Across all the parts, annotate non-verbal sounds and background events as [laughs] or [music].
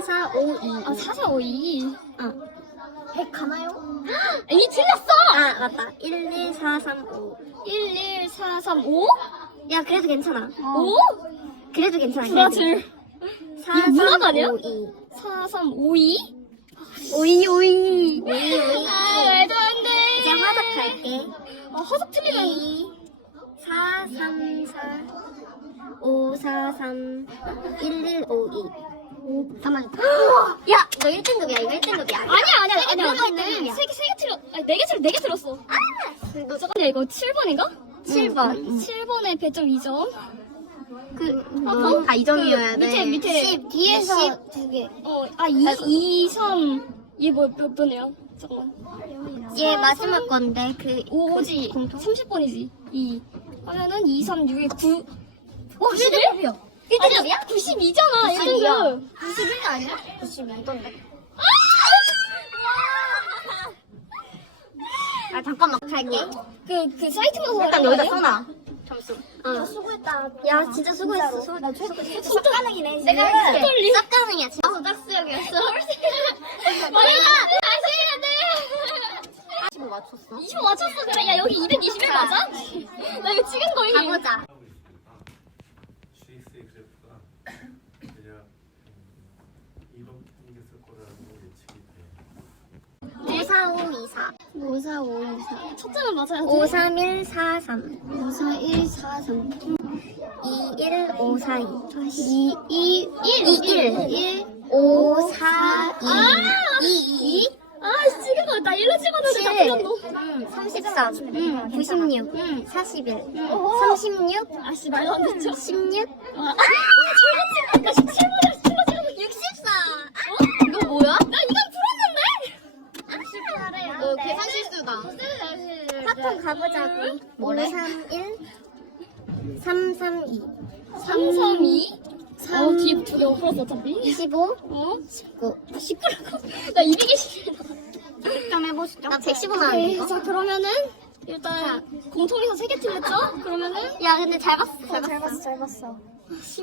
4452. 아, 4452. 어. 100 가나요? 이 틀렸어! 아, 맞다. 11435. 11435? 야, 그래도 괜찮아. 5? 그래도 괜찮아. 브라질. 이거 문화가 아니야? 4352. 4352? 오이, 오이. 오이, 오이. 아, 말도 안 돼. 이제 화석 할게. 아, 화석 틀리면. 2, 4, 3, 4, 5, 4, 3, 1, 1, 5, 2. 오, 잠깐만. [gasps] 야, 너 1등급이야. 이거 1등급이야. 아니야, 아니야, 아니야. 세개 틀렸어. 세 개, 세개 틀렸, 아니, 네개 틀렸, 네개 틀렸어. 아! 너 잠깐만, 이거 7번인가? 7번. 7번에 배점 2점. 그, 아, 너, 다 2점이어야 돼. 밑에, 밑에. 10, 뒤에서 두 개. 어, 아, 2, 2, 3. 얘 뭐, 몇 번이야? 잠깐만. 얘 마지막 건데, 그, 5지. 공통? 30번이지. 2. 하면은 2, 3, 6에 9. 어, 1등급이야. 1등급이야? 92잖아, 92야. 1등급. 91 아니야? 92던데. 아, 잠깐만, 갈게. 그, 그 사이트마다 일단 여기다 써놔. 점수. 어. 야, 수고했다. 야, 진짜 수고했어. 수고. 나 최고 진짜 가능이네. 내가 헷갈리. 싹 가능이야, 진짜. 아, 짝수역이었어. [laughs] 뭐야? 다시 해야 돼. 25 맞췄어. 20 맞췄어, 그래. 야, 여기 221 맞아? 나 이거 찍은 거임. 가보자. GS의 그래프가 대략 음, 이런 생겼을 거라고 예측이 돼. 54524. 54524. 첫째는 맞아야 돼. 53143. 54143. 21542. 2, 21. 1. 542. 아! 22. 아, 찍은 거. 나 1로 찍었는데 다 7. 틀렸노. 응, 33. 응, 96. 응, 41. 36. 아씨, 말도 안 됐죠? 16. 아, 잘못 찍었다. 17번이라 틀렸어. 64. 이거 뭐야? 나 이건 풀었는데? 어, 계산 실수다. 파통 가보자고. 뭐래? 531. 332. 332? 어, 뒤에 두개 풀었어, 어차피. 25. 어? 19. 아, 19라고? [laughs] 나 220. 좀 해보시죠. 나 115 나왔네. 이거. 자, 그러면은, 일단, 공통에서 3개 틀렸죠? 그러면은, 야, 근데 잘 봤어. 잘잘 봤어. 잘 봤어.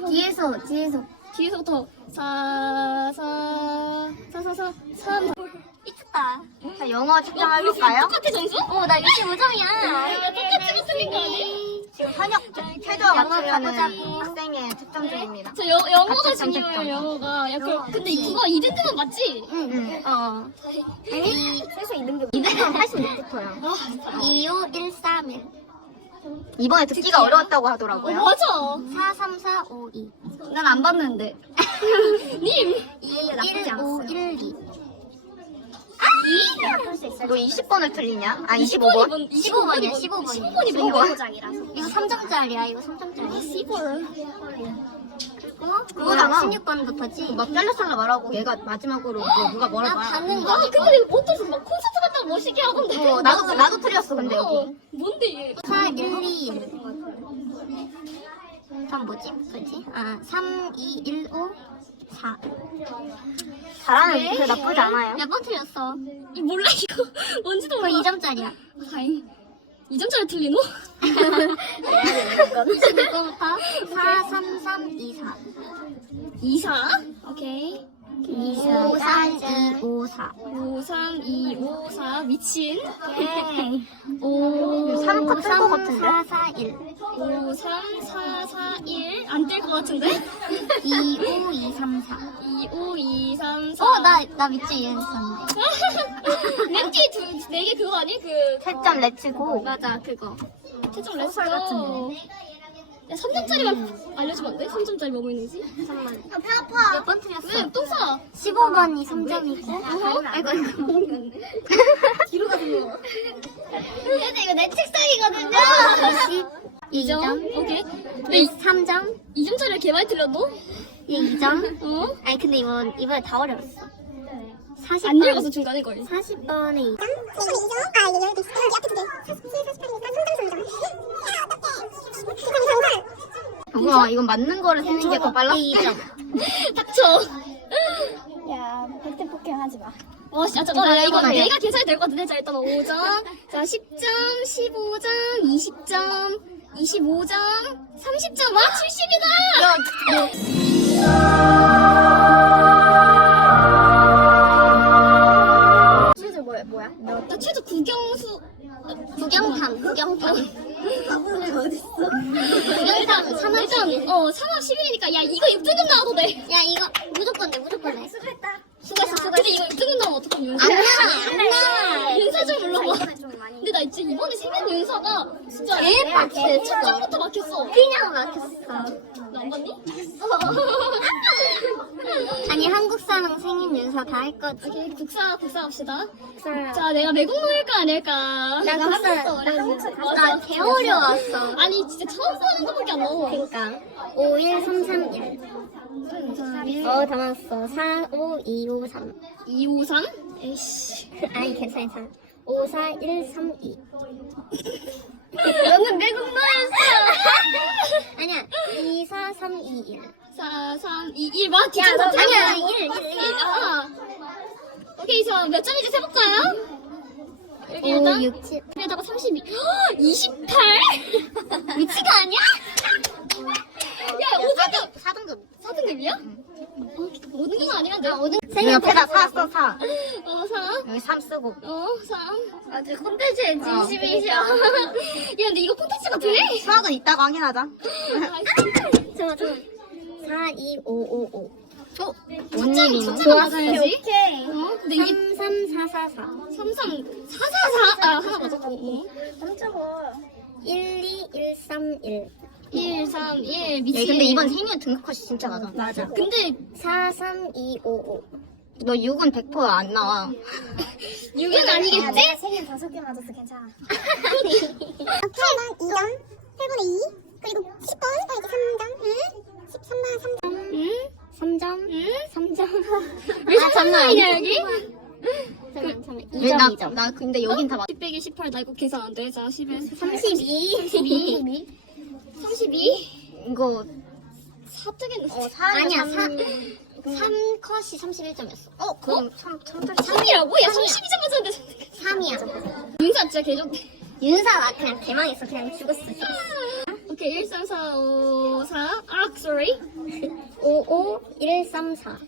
뒤에서, 뒤에서. 뒤에서부터 4, 4, 4, 4, 4, 3. 미쳤다. 자, 영어 측정해볼까요? 똑같아, 점수? 어, 나 65점이야. 똑같이 틀린 거 아니야? 현역 최저 맞추려는 학생의 측정 중입니다. 저 여, 영어가 같이 중요해요, 점점. 영어가. 야, 그, 근데 그거 2등급은 맞지? 응, 응. 어. 아니, 최소 2등급. 2등급 86부터요. 아, 25131. 이번에 듣기가 어려웠다고 어, 하더라고요. 맞아. 43452. 난 안 봤는데. [laughs] 님. 1512. 너 20번을 틀리냐? 아, 25번. 15번이야, 15번이야. 15번이야. 15번이 이거. 장이라서. 이거 3점짜리야, 이거 3점짜리. 15번. 그리고 그거잖아. 16번부터지? 막 잘라잘라 말하고 얘가 마지막으로 뭐 누가 뭐라 아, 말. 받는 거. 아, 근데 이거 못해서 막 콘서트 갔다가 멋있게 하던데. 어, 나도 나도 틀렸어 근데 어, 여기. 뭔데 이게? 4121. 다음 뭐지? 뭐지? 아, 3215 4. 잘하는 그 나쁘지 않아요. 몇 번 틀렸어? 이 몰라 이거 [laughs] 뭔지도 그거 몰라. 2점짜리야. 아, 다행. 2점짜리 틀리노? 이거부터 43324. 24. 오케이. 53254. 5, 3, 2, 5, 4. 미친. 오케이. 5, 삼컷 뜰것 같은데? 441. 5, 3, 4, 4, 1. 안 뜰 것 같은데? 25234. 2, 5, 2, 3, 4. 어, 나, 나 밑줄 이해했었는데. [laughs] 맨 뒤에 두, 네개 그거 아니? 그. 채점 레츠고. 맞아, 그거. 최종 레스 소설 같은데. 야, 3점짜리만 알려주면 안 돼? 3점짜리 뭐 있는지? 잠깐만. 아, 배 아파. 몇번 틀렸어? 왜? 또 사! 15번이 3점이고. 아이고, 아이고. [laughs] 뒤로 가는 거. [laughs] 근데 이거 내 책상이거든요. 22점. 오케이. 근데 이 3점. 2점짜리 개 많이 틀렸노? 얘 2점. [laughs] 어? 아니, 근데 이번, 이번에 다 어려웠어. 40번. 안 읽어서 중간에 거의. 40번에 2점. 우와 이건 맞는 거를 세는 게 더 빨라. 2점. [laughs] 닥쳐! 야, 팩트 폭행 하지 마. 와, 진짜, 잠깐만. 야, 이거 내가 계산이 될 것 같은데? 자, 일단 5점. 자, 10점, 15점, 20점, 25점, 30점, 와 70이다! 야, 뭐. 최저 뭐, 뭐야? 나 최저 구경수, 구경탐, 구경탐. 구경탐, 산업점, 어, 산업 10이니까, 야, 이거 6등급 나와도 돼. 야, 이거 무조건 세면 윤서가 진짜 제일 빡세 첫 장부터 막혔어. 그냥 막혔어 너안 봤니? [laughs] 아니 한국 사람 생일 윤서 다할 거지 오케이, 국사, 국사 합시다. 자, 내가 외국 노일까 아닐까? 나 국사 나개 어려웠어 아니, 진짜 처음 보는 거밖에 안 나와. 그니까 51331 어 담았어 4 5 2 5 3 253? 에이씨. 아니 괜찮아 괜찮아 5 4 1 3 2 너는 외국 노였어 [laughs] 아니야 2 4 3 2 1 4, 3, 2, 1. 맞 야, 너 아니야, 봐. 일, 일, 일. 아. 오케이, 저 몇 점인지 세볼까요? 여기 5 일단 6 7 여기다가 32. 28? 미치가 아니야? 야, 5등급. 4등급 4등급이야? 5등급 아니면 내가 5등급. 생일 4 써, 4 어, 4. 여기 3 쓰고 어, 3. 아주 콘텐츠에 진심이셔. 야, 근데 이거 콘텐츠가 돼? 수학은 이따가 확인하자 아, 잠깐만 잠깐만 4 2 5 5 5 어? 원님이 좋았어. 맞아야지. 오케이. 어? 근데 이게 3 3 4 4 4 33, 444. 아, 하나 맞았고. 어. 깜짝아. 1 2 1 3 1 1, 3, 1. 미치. 근데 이번 생일 등급컷이 진짜 맞아 맞아 근데 4 3 2 5 5 너 6은 100%안 나와 [laughs] 6은 야, 아니겠지? 내가 생일 다섯 개 맞았어. 괜찮아. 8번 2점, 8번에 2, 그리고 10번 3점, 13번 3점. 응? 3점 응? 3점 왜 13점이냐, 여기? 잠깐만 잠깐만 왜 2점 나- 2점 나 근데 여긴 다 맞 10 빼기 18, 나 이거 계산 안 돼. 자, 10에 32 32. 32? 이거 4등에 어, 4 아니야 3 3컷이 31점이었어 어 그럼 3 3 3이라고? 야, 32점 맞았는데. 3이야 윤사 진짜 개좋대. 윤사 나 그냥 개망했어 그냥 죽었어 오케이, 1, 3, 4, 5, 4. 아, sorry. 5 5 1 3 4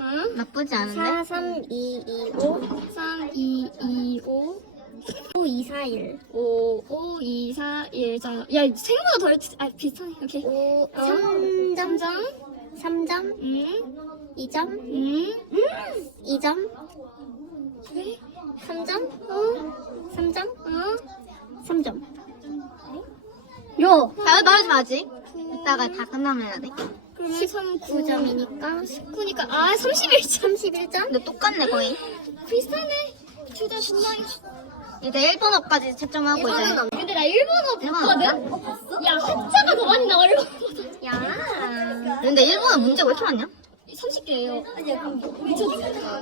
응? 나쁘지 않은데 4 3 2 2 5 3, 2, 2, 5. 5 2 4 1 5, 5, 2, 4, 1. 자, 야, 생각보다 덜, 아, 비슷하네. 오케이. 5 어. 3점 3점. 3점 음, 2점 음. 2점 그래? 3점 어? 3점 어? 3점 요! 잘 말하지 마지 이따가 다 끝나면 해야 돼 그러면 3, 9. 9점이니까 19니까, 아, 31점. 31점? 근데 똑같네 거의 비슷하네. 둘다 중간이. 이제 일본어까지 채점하고 이제 근데 나 일본어 봤거든? 야, 한자가 더 많이 나와, 일본어보다. 야 근데 일본어 문제 왜 이렇게 많냐? 30개예요. 미쳤어.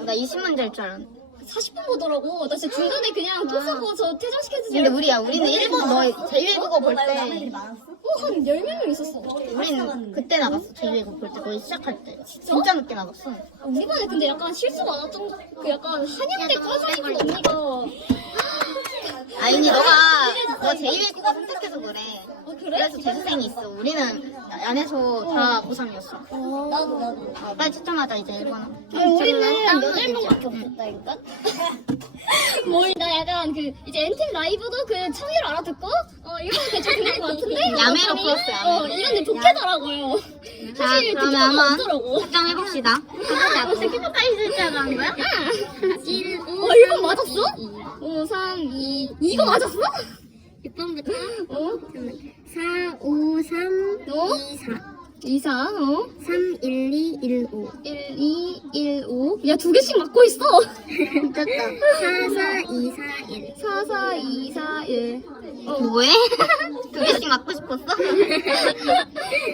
나 20문제일 줄 알았는데 40분 보더라고. 나 진짜 중간에 그냥 톡 쏘고 저 퇴장시켜주세요. 근데 우리야 우리는 일본 너 제1외국어 볼 때 어, 한 10명 있었어. 우리는 그때 나갔어 제1외국 볼때 거의 시작할 때 진짜 늦게 나갔어 아, 우리 반에 근데 약간 실수 많았던 거- 그 약간 한양대 과장이던 언니가 아니 너가 너 제1외국어 선택해서 그래. 어 그래? 그래서 재수생이 있어. 우리는 안에서 다 고3이었어. 나도 나도. 어, 빨리 채점하자 이제 일본어 우리는 다운로드 여덟? 명밖에 응. 없었다니까? [laughs] 뭐나 약간 그 이제 엔팀 라이브도 그 청의를 알아듣고 어 일본 대충 듣는 것 같은데 [laughs] 야매로 봤더니, 풀었어, 야매로. 어 이런데 독해더라고요 자 사실 그러면 한번 없더라고 채점해봅시다 해보자고 스키퍼까지 쓸줄 알고 한 거야? 1어 일본 맞았어? 5 3 2 이거 맞았어? 6번부터 어? 4 5 3 어? 2 4 2 4 어? 3 1 2 1 5 1 2 1 5 야, 두 개씩 맞고 있어. 미쳤다. 4421. 4421. 어, 뭐해? [laughs] 두 개씩 맞고 싶었어? [laughs]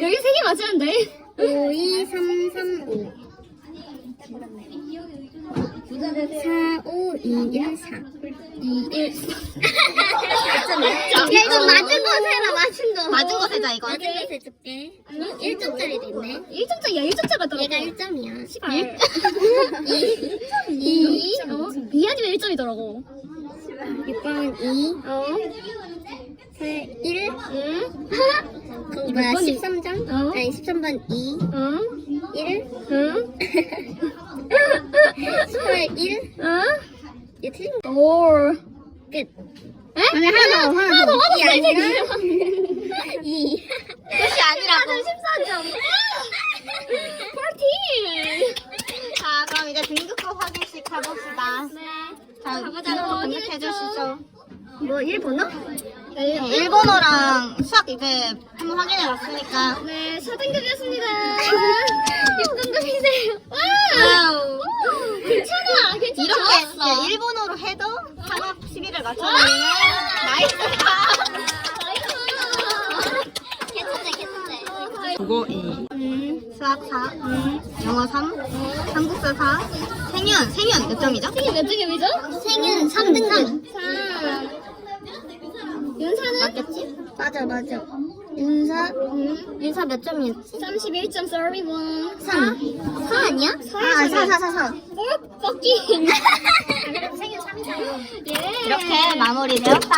여기 세 개 맞았는데. 52335. 45214. 2, 1, 4. 2, 1, 4. 보자 이거. 나중에 해줄게. 응? 1점짜리도 뭐, 뭐, 있네. 뭐. 1점짜리 1점짜리더라고. 얘가 1점이야. 시발. 2? 2? 어? 2 아니면 1점이더라고. 6번은 2, 어? 1, 응? 그 뭐야 13점? 어? 아니 13번 2, 어? 응? 1, 응? 18 1. 응? 얘 틀린 거. 끝. 에? 아니 하나 더, 하나 더. 하나 더. 하나 더. 이게 아니라 2. 그것이 아니라고. 14점. 14. 음. 자, 그럼 이제 등급과 확인씩 가봅시다. 네. 자, 등급 검색해 주시죠. 뭐, 일본어? 네, 네 일본어랑 수학 이제 한번 확인해 봤으니까. 네, 4등급이었습니다. 6등급이세요. [laughs] 와우. 괜찮아, 괜찮아. 이렇게 일본어로 해도 상업 11을 맞춰주면 나이스. 국어 2 수학 4 영어 3 한국사 4 생윤 생윤 몇 점이죠? 생일 몇 등급이죠? 생윤 3등급 3. 윤사는? 맞겠지? 맞아 맞아 윤사 음, 윤사 몇 점이었지? 31점, sorry, one. 3 4 아니야? 아4 4 4 4 Four fucking. [laughs] 생윤 3이잖아 예. 이렇게 마무리되었다